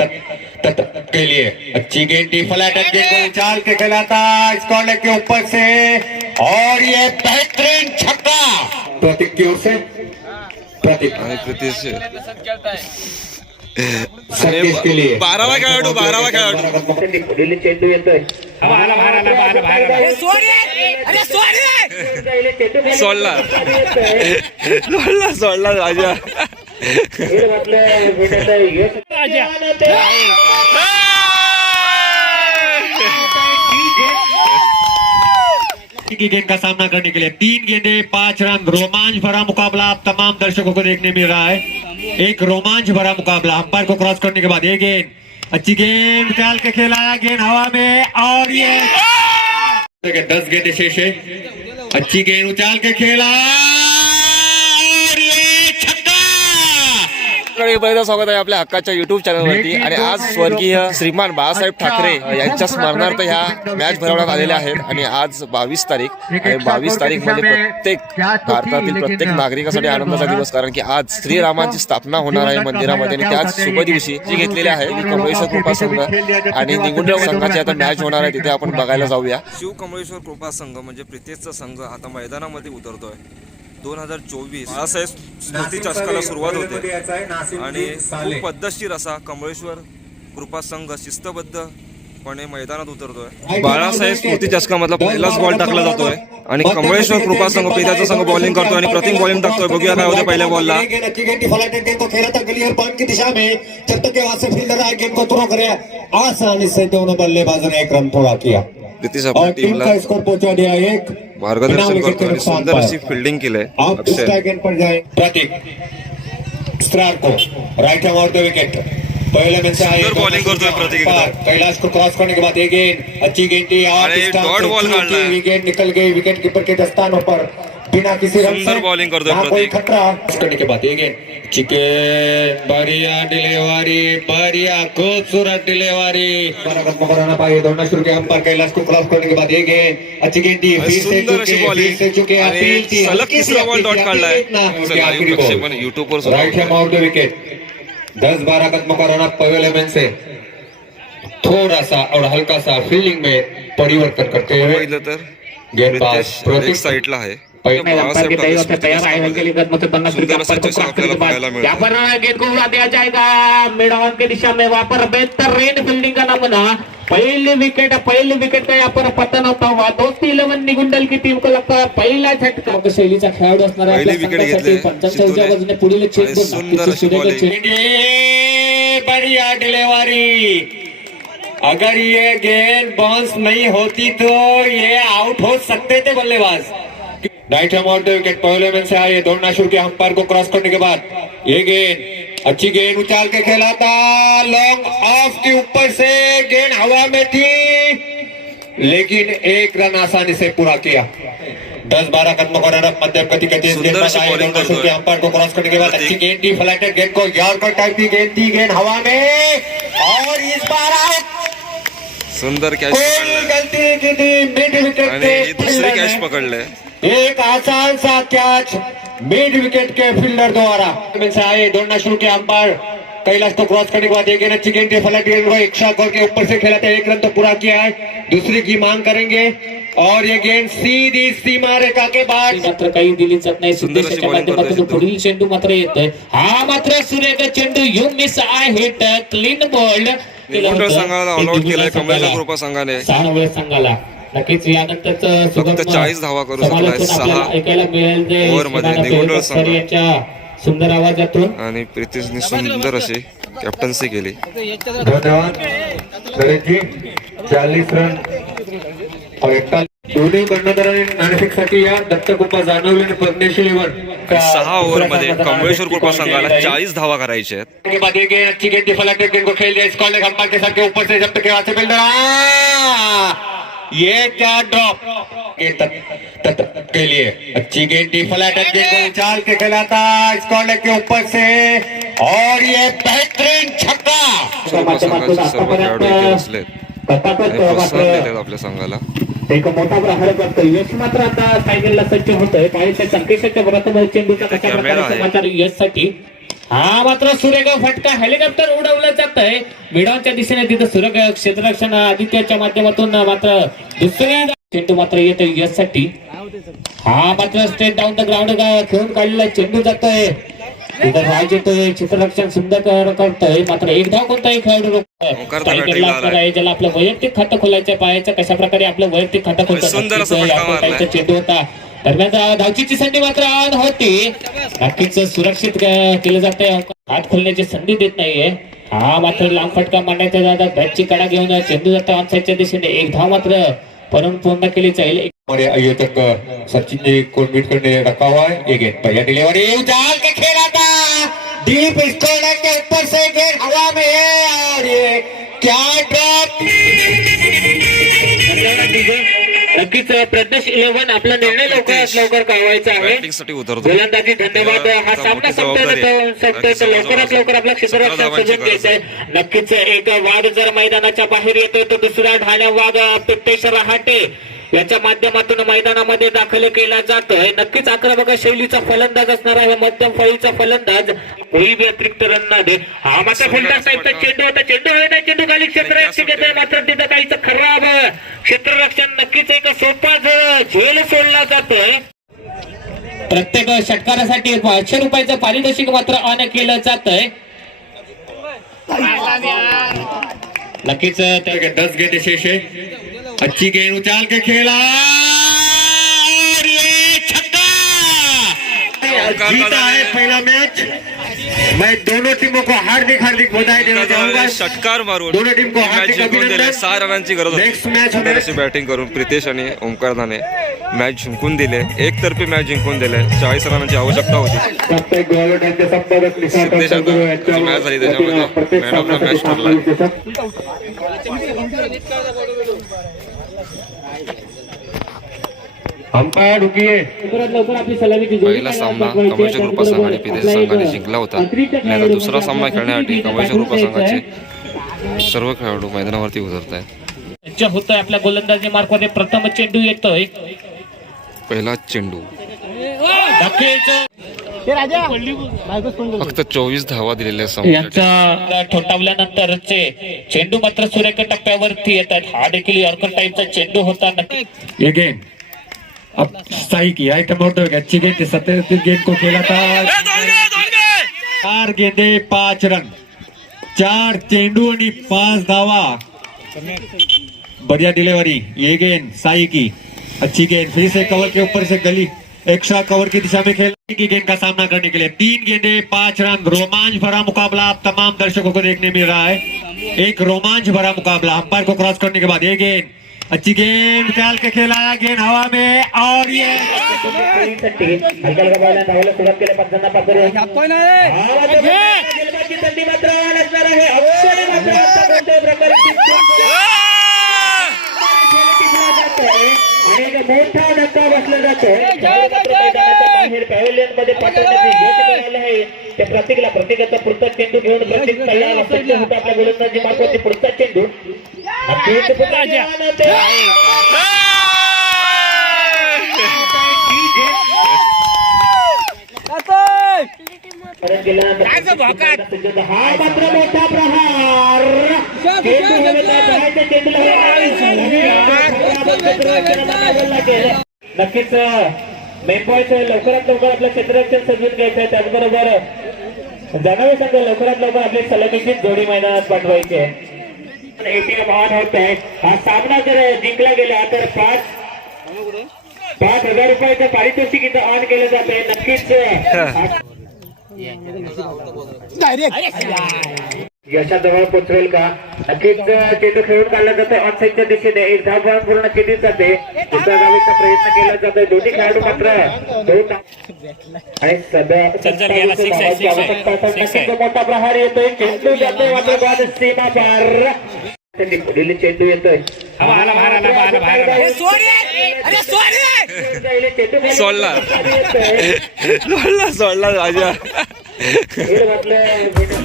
तक- तक- तक के लिए अच्छी गेंद डी फ्लैट गेंद को उछाल के खेला था इस कॉर्नर के ऊपर से और ये बेहतरीन छक्का प्रतीक की ओर से प्रतीक के लिए बारावा खेळाडू बारावा खेळाडू दिल्ली चेंडू येतोय सोडला सोडला सोडला राजा की गेंद का सामना करने के लिए तीन गेंदे पाँच रन रोमांच भरा मुकाबला आप तमाम दर्शकों को देखने मिल रहा है। एक रोमांच भरा मुकाबला अंपायर को क्रॉस करने के बाद ये गेंद अच्छी गेंद डाल के खेलाया गेंद हवा में और ये दस गेंदे शेष है। अच्छी गेंद उछाल के खेला। पहिलं स्वागत आहे आपल्या हक्काच्या युट्यूब चॅनलवरती आणि आज स्वर्गीय श्रीमान बाळासाहेब ठाकरे यांच्या स्मरणार्थ ह्या मॅच भरवण्यात आलेल्या आहेत. आणि आज बावीस तारीख आणि बावीस तारीख म्हणजे प्रत्येक भारतातील प्रत्येक नागरिकासाठी आनंदाचा दिवस कारण की आज श्रीरामांची स्थापना होणार आहे मंदिरामध्ये. आणि त्याच शुभ दिवशी जी घेतलेली आहे ती कमळेश्वर कृपा संघ आणि निगुंड संघाची आता मॅच होणार आहे तिथे आपण बघायला जाऊया. शिव कमळेश्वर कृपा संघ म्हणजे प्रितेशचा संघ आता मैदानामध्ये उतरतोय. दोन हजार चोवीस बाळासाहेब स्मृती चषकाला सुरुवात होते आणि खूप पद्धतशीर असा कमळेश्वर कृपा संघ शिस्तबद्धपणे मैदानात उतरतोय बाळासाहेब स्मृती चषकामधला पहिलाच बॉल टाकला जातोय आणि कमळेश्वर कृपा संघ प्रित्याचा संघ बॉलिंग करतोय आणि प्रतिम बॉलिंग टाकतोय बघूया काय होते पहिल्या बॉलला आसानी से दोनों बल्लेबाजों ने एक रन थोड़ा किया टीम का स्कोर पहुंचा दिया एक बिना मार्गदर्शन विकेट के करतोय आणि नुकसान सुंदर पर। अशी फिल्डिंग केलंय आप अक्षय दूसरा गेंद पर जाए प्रतीक स्टार को right hand out the wicket पहले में से आए सुंदर bowling करतोय प्रतीक एकदम। कैलाश को क्रॉस करने के बाद एक गेंद अच्छी गेंद थी और अरे, इस टाइम डॉट से बॉल की- काढला है। की विकेट निकल गई विकेट कीपर के दस्तानों पर बिना किसी रन सुंदर से bowling करतोय यहाँ कोई प्रतीक। खतरा क्रॉस करने के बाद एक गेंद चिकन बढ़िया डिलीवरी बढ़िया खूबसूरत डिलीवरी. बराबर कराना पाए दौड़ना शुरू किया अंपायर कैलाश को क्रॉस करने के बाद एक गेंद अच्छी गेंद थी फिर से सुंदर अशी चुके फिर से चुके अपील थी हल्की सी अपील डॉट है, आखिरी बॉल। सुरू right hand out the wicket दस बारह कदमों का रन अप पहले मैन से थोड़ा सा और हल्का सा फील्डिंग में परिवर्तन करते हुए गेंदबाज प्रितेश प्रतीक है उनके लिए कदमों से बनना शुरू सुंदर किया असा पर को चेस क्रॉस करने आपल्याला के बाद बघायला मिळतो. यहाँ पर गेंद को उड़ा दिया जाएगा मिड ऑन की दिशा में वहां पर बेहतरीन फील्डिंग का नमूना पहली विकेट पहली विकेट का यहाँ पर पतन होता हुआ दोस्ती इलेवन निगुंडल की टीम को लगता है पहिला झटका शैलीचा खेळाडू असणार आहे पहिली आपल्या विकेट संघासाठी घेतली पंच्याहत्तरच्या सिद्धूने. बाजूने पुढील आणि चेंडू सुंदर नक्कीच अशी सुरेख bowling. चेंडू. ये बढ़िया डिलीवरी अगर ये गेंद बाउंस नहीं होती तो ये आउट हो सकते थे बल्लेबाज राइट आउट द विकेट पहले में से आए दौड़ना शुरू किया अंपायर को क्रॉस करने के बाद। ये गेंद अच्छी गेंद उछाल के खेला था लॉन्ग ऑफ़ के ऊपर से गेंद हवा में थी लेकिन एक रन आसानी से पूरा किया। दस बारह कदमों का रन अप मध्यम गति का तेज गेंदबाज आए दौड़ना शुरू किया अंपायर को क्रॉस करने के बाद। अच्छी गेंद थी फ्लैटेड गेंद को यॉर्कर टाइप की गेंद थी गेंद हवा में। और इस बार आउट सुंदर कॅच कोई गलती की थी मिड विकेट के दुसरे कॅच ने। पकडले एक आसान सा कैच मिड विकेट के फील्डर द्वारा। से आए दौड़ना शुरू किया अंपायर। कैलाश को क्रॉस करने के बाद एक अच्छी गेंद फ्लैट गेंद को एक शॉट के ऊपर से खेला था एक रन तो पूरा किया है। दूसरी की मांग करेंगे और ये गेंद सीधी सीमा रेखा के बाद। मात्र काही दिली जात नाही सुंदर अशी सिद्धेशच्या bowling करतोय माध्यमातून पुढील चेंडू मात्र येतोय हा। मात्र सुरेख चेंडू you miss I hit clean bowled निगुंड संघाला ऑल आउट केलाय कमळेश्वर कृपा संघाने सहा वेळेस संघाला। नक्कीच यानंतरच फक्त 40 धावा करू. समालोचन सहा ऐकायला मिळेल जे यांच्या सुंदर आवाजातून आणि प्रितेशने सुंदर अशी कॅप्टन्सी केली. धन्यवाद. चालीस रन. दोन्ही कर्णधारांनी नाणेफेकसाठी या दत्तकृपा जाणवली आणि सहा ओव्हरमध्ये कमळेश्वर कृपा संघाला चाळीस धावा करायच्या आहेत. के अच्छी गेंद गेंद को खेल दिया इस कॉर्नर अंपायर के सर के ऊपर से जब तक के वहां से फील्डर आ! ये क्या ड्रॉप ये तक तक तक के लिए अच्छी गेंद डिफलेक्टेड गेंद को उछाल के खेला था इस कॉर्नर के ऊपर से। और ये बेहतरीन छक्का! आपल्या संघाला. एक मोठा प्रहार करतोय. यश मात्र आता फायनलला सज्ज होतोय. पाहिजे संकेशाच्या प्रथम चेंडूचा कशा प्रकारे. समाचार यशसाठी हा मात्र सुरेख फटका हेलिकॉप्टर उडवलं जात आहे मिडॉनच्या दिशेने तिथं सुरेख क्षेत्ररक्षण आदित्याच्या माध्यमातून मात्र दुसरे चेंडू मात्र येतो यशसाठी हा मात्र स्टेट डाऊन द ग्राउंड खेळून काढलेला चेंडू जातोय. तिथं राज येतोय क्षेत्ररक्षण सुंदर कर- करतोय. मात्र एक धाव कोणताही खेळाडू आहे, ज्याला आपलं वैयक्तिक खातं खोलायचं पाहायचं कशा प्रकारे आपलं वैयक्तिक खातं. कोणताही चेंडू होता. दरम्यान धावचीची संधी मात्र ऑन होती. नक्कीच सुरक्षित केलं जातंय. हात खोलण्याची संधी देत नाहीये. हा मात्र लांब फटका मारण्याच्या दादा बॅटची कडा घेऊन चेंडू जातो ऑनसाईडच्या दिशेने. एक धाव मात्र परम पूर्ण केली जाईल. सचिन जी को मीट करने रखा हुआ है ये गेंद पहला डिलीवरी उछाल के खेला था डीप स्कोर के ऊपर से गेंद हवा में है और ये क्या ड्रॉप नक्कीच प्रदेश इलेव्हन आपला निर्णय लवकरात लवकर कळवायचा आहे. गोलंदाजी धन्यवाद. हा सामना संपतोय तर लवकरात लवकर आपलं क्षेत्ररक्षण धावांची सजून गरज घ्यायचंय नक्कीच एक वाद जर मैदानाच्या बाहेर येतोय तर दुसरा ढाण्या वाद पित्तेश रहाटे. याच्या माध्यमातून मैदानामध्ये दाखल केला जातोय. नक्कीच आक्रमक शैलीचा फलंदाज असणार आहे. मध्यम फळीचा फलंदाज. कोळी व्यतिरिक्त अतिरिक्त रन ना दे हा मात्र फलंदाज साहेब चेंडू होता. चेंडू होय नाही चेंडू खाली क्षेत्ररक्षक येतोय मात्र तिथं काहीच खराब. क्षेत्ररक्षण नक्कीच एक सोपा झेल सोडला जातोय. प्रत्येक षटकारासाठी पाचशे रुपयाचं पारितोषिक मात्र ऑन केलं जात आहे नक्कीच त्या- दस गेंद शेष. अच्छी गेंद उछाल के खेला और ये छक्का। जीता है पहला मैच। मैं दोनों टीमों को हार्दिक हार्दिक बधाई देना चाहूंगा। षटकार मारून। दोन्ही टीम को मॅच हार्दिक अभिनंदन. सहा रनांची गरज होती। हमें- अशी बॅटिंग करून प्रितेश आणि ओंकार धाने मॅच जिंकून दिले. एकतर्फी मॅच जिंकून दिले. चाळीस रनांची आवश्यकता होती. सिद्धेश मॅच झाली त्याच्यामध्ये of the match सामन्यासाठी ठरला. सामना अंपायर रुकिए लवकरात लवकर आपली सलामीची जोडी पहिला सामना कमळेश्वर कृपा संघ आणि पितेश संघाने जिंकला होता. आणि आता दुसरा सामना खेळण्यासाठी कमळेश्वर कृपा संघाचे सर्व खेळाडू मैदानावरती उतरत आहेत. होतोय आपल्या गोलंदाजी मार्फत प्रथम चेंडू येतोय. पहिला चेंडू. फक्त चोवीस धावा दिलेल्या यांचा चेंडू मात्र सुरेख टप्प्यावरती येतात. हा देखील यॉर्कर टाईपचा चेंडू होता. नक्की अब सही किया आइटम हो गया अच्छी गेंद सत्तर गेंद को खेला था। चार गेंदे पाँच रन। चार चेंडू आणि पाच धावा। बढ़िया डिलीवरी ये गेंद साई की। अच्छी गेंद फिर से कवर के ऊपर से गली। एक्स्ट्रा कवर की दिशा में खेल की गेंद का सामना करने के लिए तीन गेंदे पाँच रन। रोमांच भरा मुकाबला आप तमाम दर्शकों को देखने मिल रहा है। एक रोमांच भरा मुकाबला अंपायर को क्रॉस करने के बाद ये गेंद। अच्छी गेंद डाल के खेला गेंद हवा में, और ये प्रत्येकाचा पुढचा चेंडू घेऊन प्रत्येक होता आपल्या गोलंदाजी मार्फत पुढचा चेंडू हा मात्र मोठा प्रहार हवेत. नक्कीच मेंपॉईंट लवकरात लवकर आपलं क्षेत्ररक्षण सजवून घ्यायचं आहे त्याचबरोबर जनावे संघ लवकरात लवकर आपली सलामीची जोडी मैदानात पाठवायची. आहे एटीएम ऑन होत. आहे हा सामना जर जिंकला गेला तर पाच पाच हजार रुपयाचं पारितोषिक इथं ऑन केलं जात आहे नक्कीच यशाजवळ पोचवेल का नक्कीच चेंडू खेळून काढला जातोय ऑनसाईडच्या दिशेने एक धाव बॉल पूर्ण केली जाते दुसऱ्या धावेचा प्रयत्न केला जातोय दोन्ही खेळाडू मात्र दोन आणि सध्या मोठा प्रहार येतोय चेंडू जातोय मात्र बाद सीमा पार पुढील चेंडू येतोय चेंडू सोडला. सोडला सोडला राजा हे म्हटलं